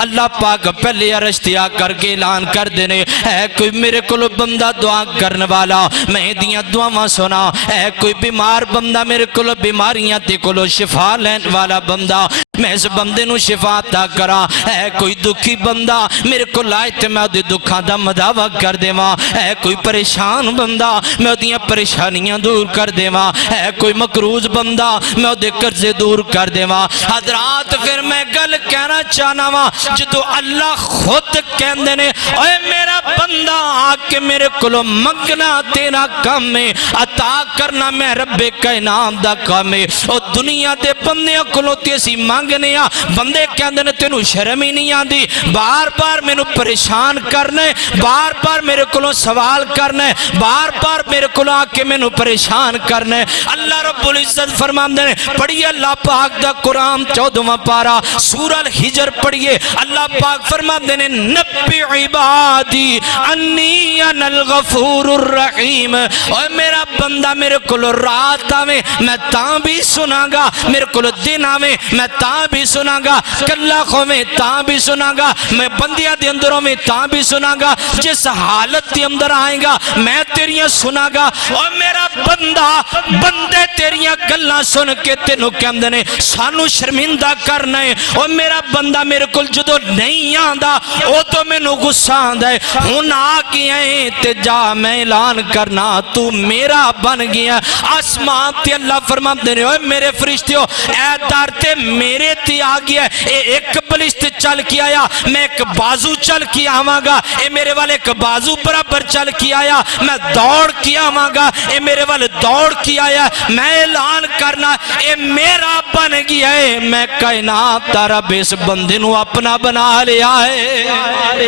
اللہ پاک پہلے عرشتیا کر کے اعلان کر دینے اے کوئی میرے کو بندہ دعا کرنے والا میں دیاں دعاواں سنا اے کوئی بیمار بندہ میرے کو بیماریاں تے کو شفا لین والا بندہ میں اس بندے نو شفا عطا کرا اے کوئی دکھی بندہ میرے کو لائے میں دے دکھاں دا مداوع کر دے ماں اے کوئی پریشان بندہ میں دیاں پریشانیاں دور کر دے ماں اے کوئی مقروض بندہ میں دے قرضے دور کر دے ماں حضرات پھر میں گل کہنا چاہنا ماں جدو اللہ خود کہندے نے اے میرا بندہ آکے میرے کلو منگنا تیرا کام میں عطا کرنا میں رب کائنات دا کام میں اور دنیا دے بندیاں کلو تیسی مانگنے بندے کہندے نے تینو شرم ہی نہیں آندی بار بار میں نو پریشان کرنے بار بار میرے کلو سوال کرنے بار بار میرے کلو آکے میں نو پریشان کرنے اللہ رب العزت فرماندے نے پڑھئے اللہ پاک دا قرآن 14واں پارہ سورہ الحجر پڑھئے اللہ پاک فرماندے نے نبی عبادی انی انا الغفور الرحیم اور میرا بندہ میرے کلو رات آویں میں تاں بھی سنا گا میرے کلو دن آویں میں تاں بھی سنا گا کلاخوں میں تاں بھی سنا گا میں بندیاں دے اندروں میں تاں بھی سنا گا جس حالت دے اندر آئیں گا میں تیریاں سنا گا اور میرا بندہ بندے تیریاں گلاں سن کے تینوں کے اندر نے سانو شرمندہ کرنے اور میرا بندہ میرے کل جدو نہیں آندہ او تو میں نو غصہ آندہ ہے ہون آگی ہیں تے جا میں اعلان کرنا تو میرا بن گیا آسمان تے اللہ فرما دینے ہوئے میرے فرشتیوں اے دارتے میرے تی آگی ہے اے ایک بلشت چل کی آیا میں ایک بازو چل کی آماں گا اے میرے والے ایک بازو برابر چل کی آیا میں دوڑ کی آماں گا اے میرے والے دوڑ کی آیا میں اعلان کرنا اے میرا بن گیا ہے میں کائنات تارا بیس بندے نو اپنا بنا لیا ہے